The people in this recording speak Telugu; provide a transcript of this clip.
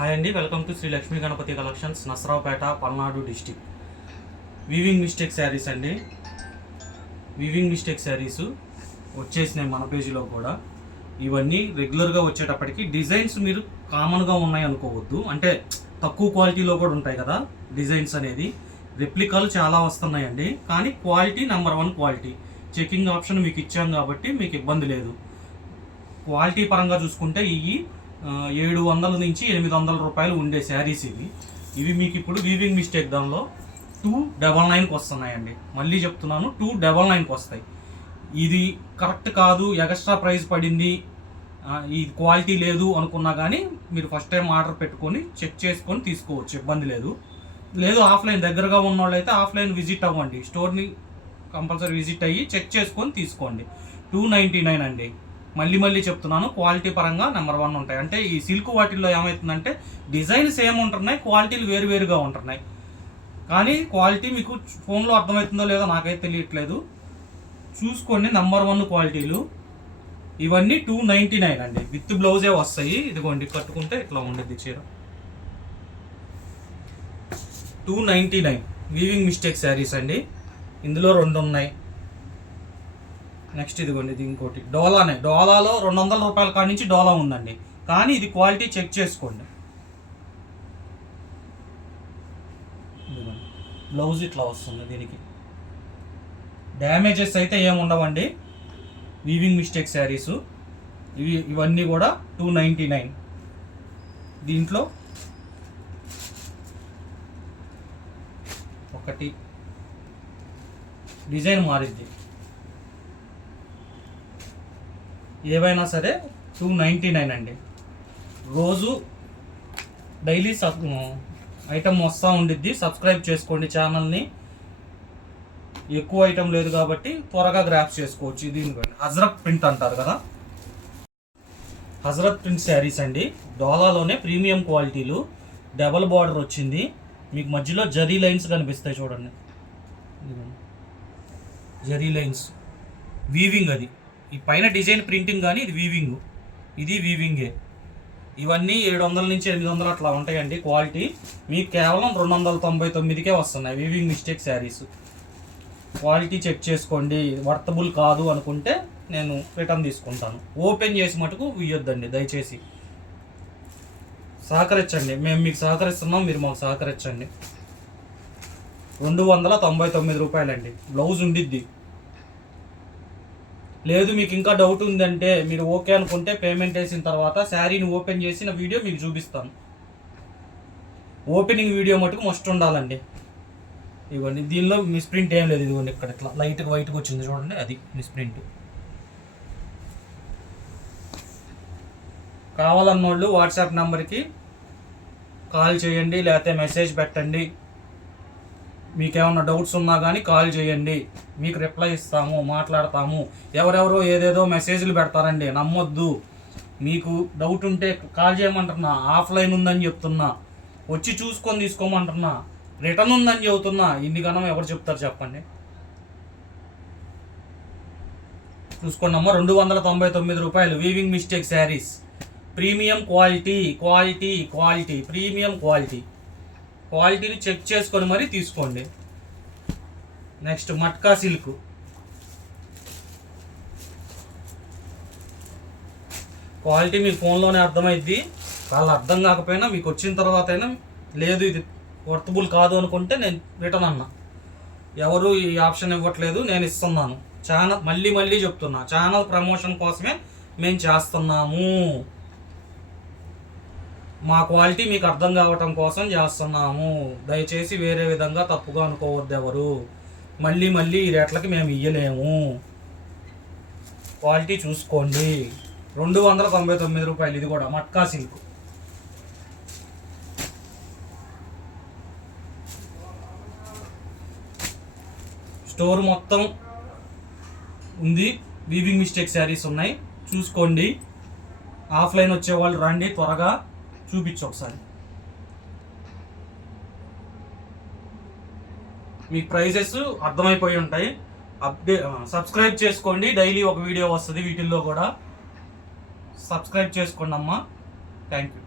హాయ్ అండి, welcome to Sri Lakshmi Ganapathi collections, Narasaraopet, Palnadu district. Weaving mistake saris అండి. వీవింగ్ మిస్టేక్ శారీస్ వచ్చేసినాయి మన పేజీలో కూడా. ఇవన్నీ రెగ్యులర్గా వచ్చేటప్పటికి డిజైన్స్ మీరు కామన్గా ఉన్నాయి అనుకోవద్దు, అంటే తక్కువ క్వాలిటీలో కూడా ఉంటాయి కదా డిజైన్స్ అనేది. రెప్లికాలు చాలా వస్తున్నాయండి, కానీ quality number 1 quality. Checking option మీకు ఇచ్చాం కాబట్టి మీకు ఇబ్బంది లేదు. క్వాలిటీ పరంగా చూసుకుంటే ఇవి 700 నుంచి 800 రూపాయలు ఉండే శారీస్ ఇవి మీకు ఇప్పుడు వీవింగ్ మిస్టేక్ దానిలో 299కి వస్తున్నాయండి. మళ్ళీ చెప్తున్నాను, 299కి వస్తాయి. ఇది కరెక్ట్ కాదు, ఎక్స్ట్రా ప్రైస్ పడింది, ఈ క్వాలిటీ లేదు అనుకున్నా కానీ మీరు ఫస్ట్ టైం ఆర్డర్ పెట్టుకొని చెక్ చేసుకొని తీసుకోవచ్చు, ఇబ్బంది లేదు. లేదు ఆఫ్లైన్ దగ్గరగా ఉన్న వాళ్ళు అయితే ఆఫ్లైన్ విజిట్ అవ్వండి, స్టోర్ని కంపల్సరీ విజిట్ అయ్యి చెక్ చేసుకొని తీసుకోండి. 299 అండి. మళ్ళీ చెప్తున్నాను, క్వాలిటీ పరంగా నెంబర్ 1 ఉంటాయి. అంటే ఈ సిల్క్ వాటిల్లో ఏమవుతుందంటే డిజైన్స్ సేమ్ ఉంటున్నాయి, క్వాలిటీలు వేరుగా ఉంటున్నాయి. కానీ క్వాలిటీ మీకు ఫోన్లో అర్థమవుతుందో లేదో నాకైతే తెలియట్లేదు, చూసుకోండి. నెంబర్ 1 క్వాలిటీలు ఇవన్నీ 299 అండి. విత్ బ్లౌజే వస్తాయి. ఇదిగోండి, కట్టుకుంటే ఇట్లా ఉండేది చీర. 299 వీవింగ్ మిస్టేక్ శారీస్ అండి. ఇందులో 2 ఉన్నాయి. నెక్స్ట్ ఇదిగోండి, ఇది ఇంకోటి డోలానే. డోలాలో 200 రూపాయల కాడి నుంచి డోలా ఉందండి, కానీ ఇది క్వాలిటీ చెక్ చేసుకోండి. బ్లౌజ్ ఇట్లా వస్తుంది, దీనికి డ్యామేజెస్ అయితే ఏముండవండి. వీవింగ్ మిస్టేక్ శారీస్ ఇవన్నీ కూడా 299. దీంట్లో ఒకటి డిజైన్ మారిద్ది, ఏవైనా సరే 299 అండి. రోజు డైలీ ఐటమ్ వస్తూ ఉండిద్ది. సబ్స్క్రైబ్ చేసుకోండి ఛానల్ని. ఎక్కువ ఐటమ్ లేదు కాబట్టి త్వరగా గ్రాప్ చేసుకోవచ్చు. ఇది హజరత్ ప్రింట్ అంటారు కదా, హజరత్ ప్రింట్ శారీస్ అండి. డోలాలోనే ప్రీమియం క్వాలిటీలు, డబల్ బార్డర్ వచ్చింది. మీకు మధ్యలో జరీ లైన్స్ కనిపిస్తాయి చూడండి, జరీ లైన్స్ వీవింగ్. అది ఈ పైన డిజైన్ ప్రింటింగ్, కానీ ఇది వీవింగే. ఇవన్నీ 700 నుంచి 800 అట్లా ఉంటాయండి క్వాలిటీ. మీకు కేవలం 299కే వస్తున్నాయి weaving mistake saris. Quality check చేసుకోండి. వర్తబుల్ కాదు అనుకుంటే నేను రిటర్న్ తీసుకుంటాను. ఓపెన్ చేసి మటుకు ఇవ్వద్దండి దయచేసి. సహకరించండి, మేము మీకు సహకరిస్తున్నాం, మీరు మాకు సహకరించండి. 299 రూపాయలండి. బ్లౌజ్ ఉండిద్ది. లేదు మీకు ఇంకా డౌట్ ఉందంటే మీరు ఓకే అనుకుంటే పేమెంట్ వేసిన తర్వాత శారీని ఓపెన్ చేసిన వీడియో మీకు చూపిస్తాను. ఓపెనింగ్ వీడియో మటుకు మస్ట్ ఉండాలండి. ఇవ్వండి, దీనిలో మిస్ప్రింట్ ఏం లేదు. ఇదిగోండి, ఇక్కడ ఇట్లా లైట్గా వైట్గా వచ్చింది చూడండి, అది మిస్ప్రింట్. కావాలన్నోళ్ళు వాట్సాప్ నెంబర్కి కాల్ చేయండి, లేకపోతే మెసేజ్ పెట్టండి. మీకేమన్నా డౌట్స్ ఉన్నా కానీ కాల్ చేయండి, మీకు రిప్లై ఇస్తాము, మాట్లాడతాము. ఎవరెవరో ఏదేదో మెసేజ్లు పెడతారండి, నమ్మొద్దు. మీకు డౌట్ ఉంటే కాల్ చేయమంటున్నా, ఆఫ్లైన్ ఉందని చెప్తున్నా, వచ్చి చూసుకొని తీసుకోమంటున్నా, రిటర్న్ ఉందని చెబుతున్నా. ఇన్ని గణం ఎవరు చెప్తారు చెప్పండి. చూసుకోండి అమ్మ, 299 రూపాయలు weaving mistake saris. Premium quality, premium క్వాలిటీని చెక్ చేసుకొని మరీ తీసుకోండి. Next matka silk. క్వాలిటీ మీకు ఫోన్లోనే అర్థమైద్ది. వాళ్ళు అర్థం కాకపోయినా మీకు వచ్చిన తర్వాత అయినా లేదు ఇది వర్తబుల్ కాదు అనుకుంటే నేను రిటర్న్ అన్నా. ఎవరు ఈ ఆప్షన్ ఇవ్వట్లేదు, నేను ఇస్తున్నాను. మళ్ళీ చెప్తున్నా, ఛానల్ ప్రమోషన్ కోసమే మేము చేస్తున్నాము. మా క్వాలిటీ మీకు అర్థం కావటం కోసం చేస్తున్నాము. దయచేసి వేరే విధంగా తప్పుగా అనుకోవద్దు ఎవరు. మళ్ళీ ఈ రేట్లకి మేము ఇయ్యలేము. క్వాలిటీ చూసుకోండి. 299 రూపాయలు. ఇది కూడా మట్కా సిల్క్. స్టోర్ మొత్తం ఉంది, వీవింగ్ మిస్టేక్ శారీస్ ఉన్నాయి, చూసుకోండి. ఆఫ్లైన్ వచ్చేవాళ్ళు రండి, త్వరగా చూపించు ఒకసారి. మీకు ప్రైజెస్ అర్థమైపోయి ఉంటాయి. సబ్స్క్రైబ్ చేసుకోండి, డైలీ ఒక వీడియో వస్తుంది వీటిల్లో కూడా. సబ్స్క్రైబ్ చేసుకోండి అమ్మా. Thank you.